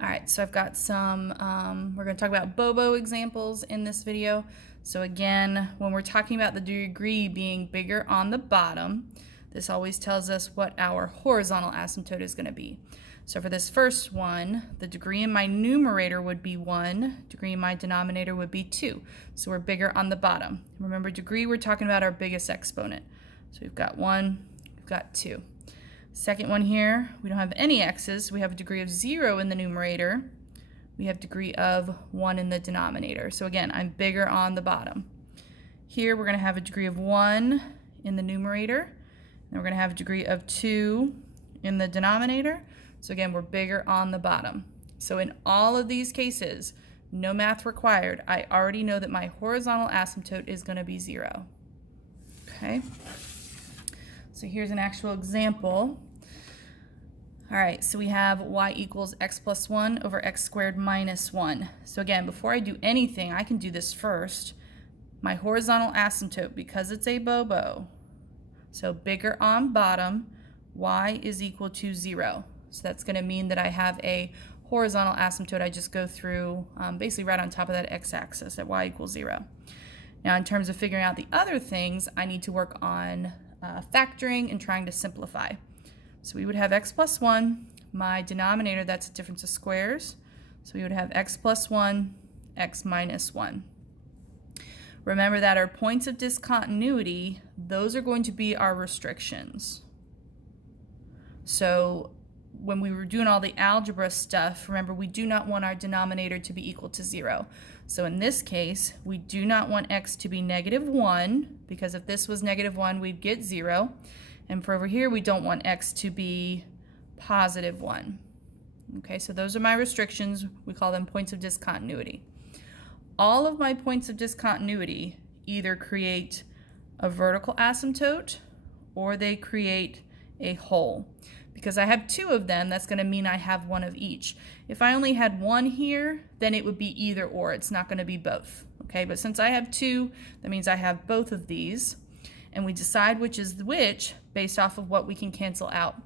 All right, so I've got some, we're going to talk about BOBO examples in this video. So again, when we're talking about the degree being bigger on the bottom, this always tells us what our horizontal asymptote is going to be. So for this first one, the degree in my numerator would be 1, degree in my denominator would be 2. So we're bigger on the bottom. Remember, degree, we're talking about our biggest exponent. So we've got 1, we've got 2. Second one here, we don't have any x's. We have a degree of 0 in the numerator. We have degree of 1 in the denominator. So again, I'm bigger on the bottom. Here we're going to have a degree of 1 in the numerator. And we're going to have a degree of 2 in the denominator. So again, we're bigger on the bottom. So in all of these cases, no math required. I already know that my horizontal asymptote is going to be 0. Okay. So here's an actual example. All right, so we have y equals x plus 1 over x squared minus 1. So again, before I do anything, I can do this first. My horizontal asymptote, because it's a BOBO, so bigger on bottom, y is equal to 0. So that's going to mean that I have a horizontal asymptote. I just go through basically right on top of that x-axis at y equals 0. Now, in terms of figuring out the other things, I need to work on factoring and trying to simplify. So we would have x plus 1, my denominator, that's a difference of squares. So we would have x plus 1, x minus 1. Remember that our points of discontinuity, those are going to be our restrictions. So when we were doing all the algebra stuff, remember, we do not want our denominator to be equal to 0. So in this case, we do not want x to be -1, because if this was -1, we'd get 0. And for over here, we don't want x to be +1. Okay, so those are my restrictions. We call them points of discontinuity. All of my points of discontinuity either create a vertical asymptote or they create a hole. Because I have 2 of them, that's going to mean I have 1 of each. If I only had 1 here, then it would be either or. It's not going to be both. Okay, but since I have 2, that means I have both of these. And we decide which is which based off of what we can cancel out.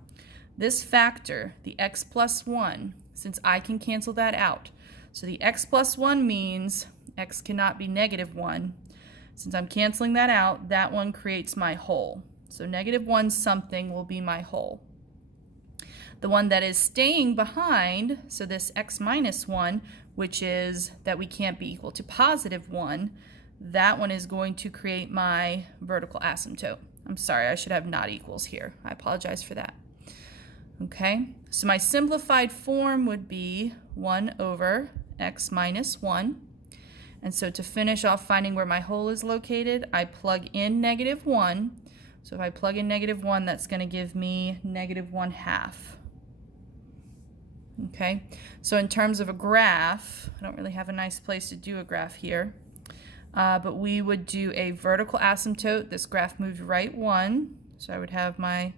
This factor, the x plus 1, since I can cancel that out. So the x plus 1 means x cannot be -1. Since I'm canceling that out, that one creates my hole. So -1 something will be my hole. The one that is staying behind, so this x minus 1, which is that we can't be equal to +1, that one is going to create my vertical asymptote. I'm sorry, I should have not equals here. I apologize for that. Okay, so my simplified form would be 1 over x minus 1. And so to finish off finding where my hole is located, I plug in -1. So if I plug in -1, that's going to give me -1/2. Okay, so in terms of a graph, I don't really have a nice place to do a graph here. But we would do a vertical asymptote. This graph moved right 1. So I would have my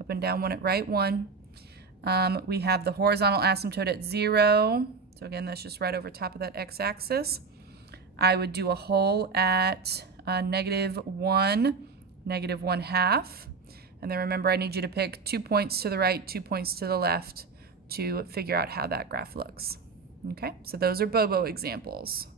up and down one at right 1. We have the horizontal asymptote at 0. So again, that's just right over top of that x-axis. I would do a hole at -1, -1/2. And then remember, I need you to pick 2 points to the right, 2 points to the left to figure out how that graph looks. Okay, so those are BOBO examples.